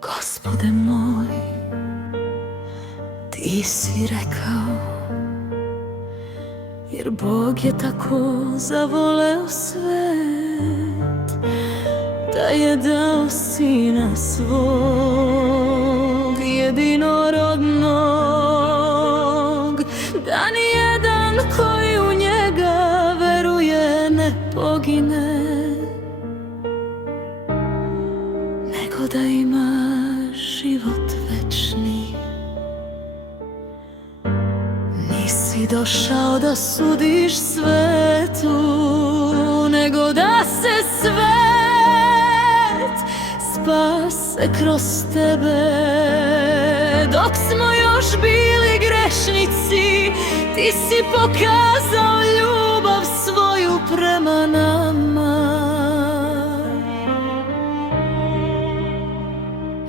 Gospode moj, ti si rekao, jer Bog je tako zavoleo svet, da je dao Sina svog jedinorodnog, da nijedan koji u njega veruje ne pogine, nego da ima život večni. Nisi došao da sudiš svetu, nego da se svet spase kroz tebe. Dok smo još bili grešnici, ti si pokazao ljubav svoju prema nama,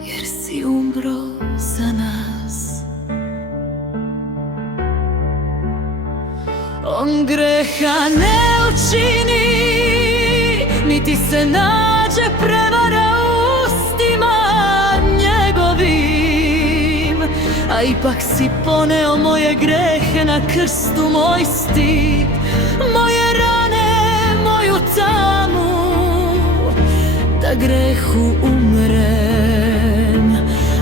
jer si umro za nas. On greha ne učini, niti se nađe prevara ustima njegovim, a ipak si poneo moje grehe na krstu, moj stid, moje rane, moju tamu, da grehu umrem,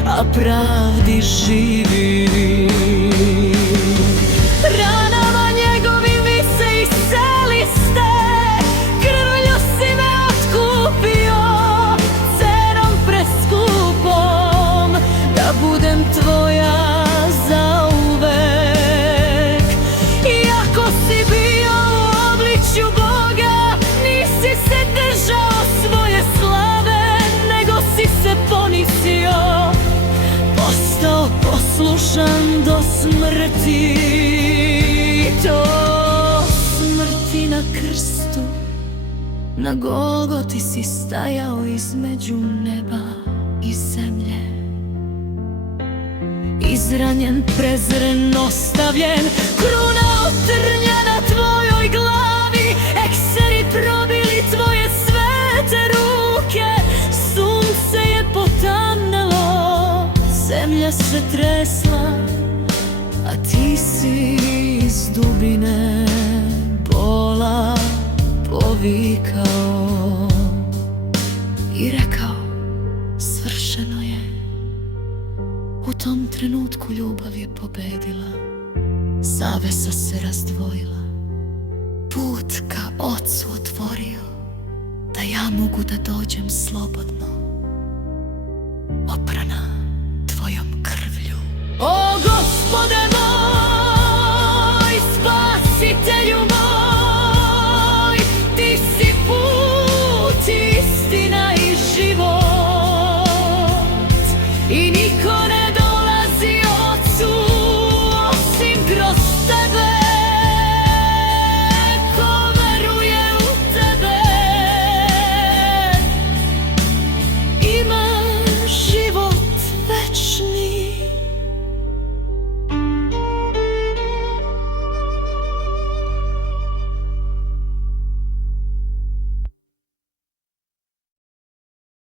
a pravdi živim. Ranama njegovim vi se iseliste, krvlju si me otkupio, cenom preskupom, da budem tvoja zauvek. Iako si bio u obličju Boga, nisi se držao svoje slave, nego si se ponisio, postao poslušan do smrti, do smrti na krstu. Na Golgoti si stajao između neba i zemlje, izranjen, prezren, ostavljen, kruna od trnja na tvojoj glavi, ekseri probili tvoje svete ruke, sunce je potamnelo, zemlja se tresla, a ti si iz dubine bola povikao i rekao, svršeno je. U tom trenutku ljubav je pobedila, zavesa se razdvojila, put ka Ocu otvorio, da ja mogu da dođem slobodno, oprana tvojom krvlju. O Gospode moj,